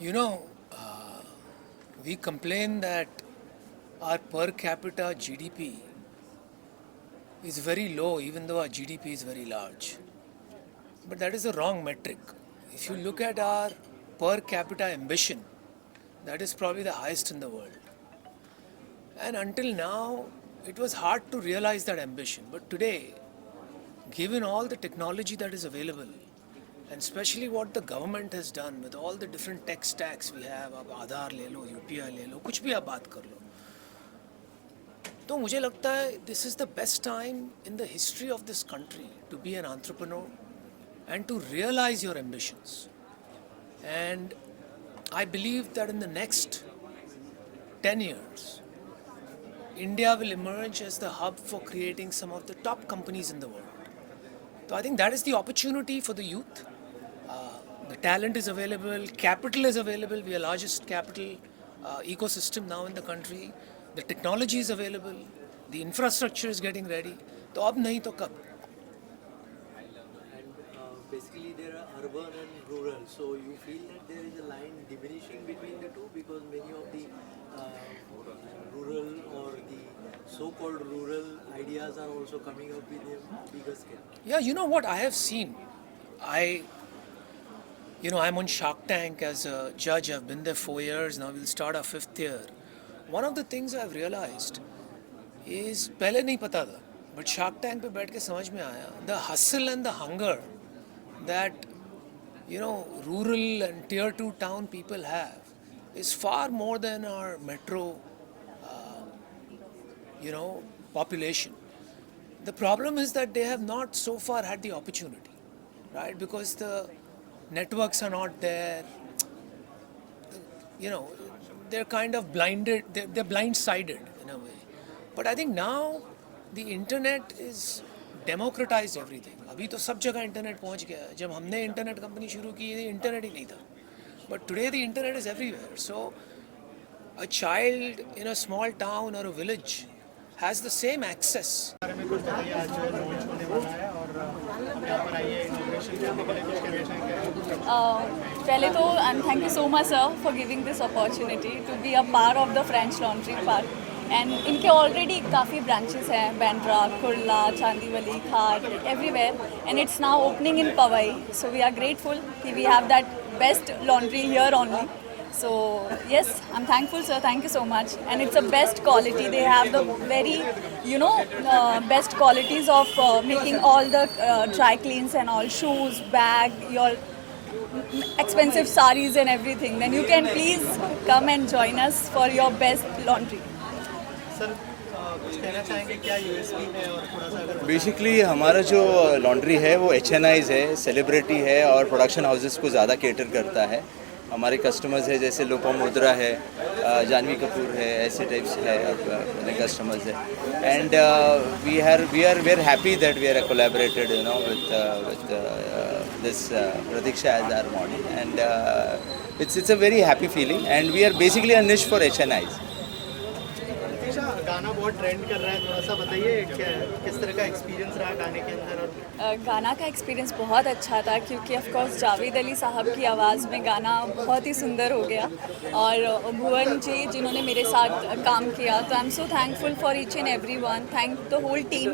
You know, we complain that our per capita GDP is very low, even though our GDP is very large. But that is a wrong metric. If you look at our per capita ambition, that is probably the highest in the world. And until now, it was hard to realize that ambition. But today, given all the technology that is available, and especially what the government has done with all the different tech stacks we have, आप आधार ले लो, UPI ले लो, कुछ भी आप बात कर लो, तो मुझे लगता है this is the best time in the history of this country to be an entrepreneur and to realize your ambitions. And I believe that in the next 10 years, India will emerge as the hub for creating some of the top companies in the world. So I think that is the opportunity for the youth. The talent is available, capital is available. We are largest capital ecosystem now in the country. The technology is available, the infrastructure is getting ready. तो अब नहीं तो कब? Basically, there are urban and rural. So you feel that there is a line diminishing between the two because many of the rural or the so-called rural ideas are also coming up with a bigger scale. Yeah, you know what I have seen? I'm on Shark Tank as a judge. I've been there 4 years now. We'll start our 5th year. One of the things I've realized is पहले नहीं पता था, but Shark Tank पे बैठ के समझ में आया the hustle and the hunger that rural and tier 2 town people have is far more than our metro population. The problem is that they have not so far had the opportunity, right? Because the networks are not there. They're kind of blinded, they're blindsided in a way. But I think now the internet is democratized everything. अभी तो सब जगह internet पहुंच गया है. जब हमने internet company शुरू की इंटरनेट ही नहीं था. But today the internet is everywhere. So a child in a small town or a village has the same access. बारे में कुछ बताइए. आज जो है लॉन्च होने वाला है और अब यहाँ पर आइए इनॉग्रेशन करने के लिए कुछ कहना चाहेंगे? पहले तो thank you so much sir for giving this opportunity to be a part of the French Laundry Park. And इनके ऑलरेडी काफ़ी ब्रांचेस हैं, बैंड्रा, कुर्ला, चांदीवली, खार, everywhere. And it's now opening in Powai. So we are grateful that we have that best laundry here only. So yes, I'm thankful sir, thank you so much. And it's the best quality. They have the very, best qualities of making all the dry cleans and all, shoes, bag, your expensive saris and everything. Then you can please come and join us for your best laundry. Sir कुछ कहना चाहेंगे क्या USP है और थोड़ा सा अगर basically हमारा जो लॉन्ड्री है वो HNIs है, सेलिब्रिटी है और प्रोडक्शन हाउसेस को ज़्यादा केटर करता है. हमारे कस्टमर्स है जैसे लोपामुद्रा है, जानवी कपूर है, ऐसे टाइप्स है अपने कस्टमर्स है. And we are happy that we are collaborated with this Pratiksha as our model, and it's a very happy feeling, and we are basically a niche for HNIs. गाना बहुत ट्रेंड कर रहा है, थोड़ा सा बताइए किस तरह का एक्सपीरियंस रहा गाने के अंदर? और गाना का एक्सपीरियंस बहुत अच्छा था क्योंकि ऑफ कोर्स जावेद अली साहब की आवाज़ में गाना बहुत ही सुंदर हो गया. और भुवन जी जिन्होंने मेरे साथ काम किया, तो I am so thankful for each and every one. Thank the whole team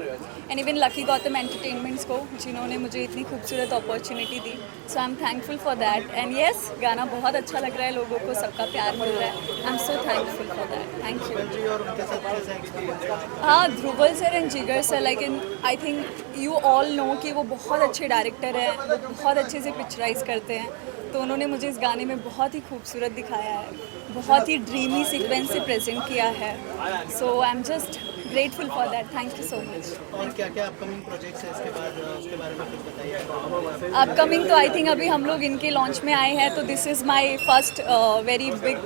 and even Lucky Gautam entertainments को जिन्होंने मुझे इतनी खूबसूरत अपॉर्चुनिटी दी. So I am thankful for that. And yes, गाना बहुत अच्छा लग रहा है, लोगों को सबका प्यार मिल रहा है. आई am so thankful for that. Thank you. और उनके साथ कैसा एक्सपीरियंस रहा? हाँ, ध्रुवल सर एंड जिगर sir, like I think you all know कि वो बहुत अच्छे डायरेक्टर हैं, वो बहुत अच्छे से पिक्चराइज करते हैं. तो उन्होंने मुझे इस गाने में बहुत ही खूबसूरत दिखाया है, बहुत ही ड्रीमी सीक्वेंस से प्रेजेंट किया है. So I am just grateful for that. Thank you so much. और क्या क्या अपकमिंग प्रोजेक्ट्स है इसके बाद, उसके बारे में कुछ बताइए. अपकमिंग तो आई थिंक अभी हम लोग इनके लॉन्च में आए हैं, तो this is my first very big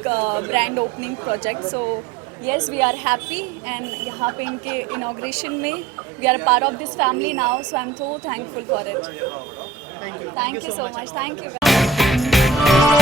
brand opening project. So yes, we are happy, and यहाँ पे इनके इनॉग्रेशन में we are a part of this family now, so I'm so thankful for it. Thank you so much. Thank you.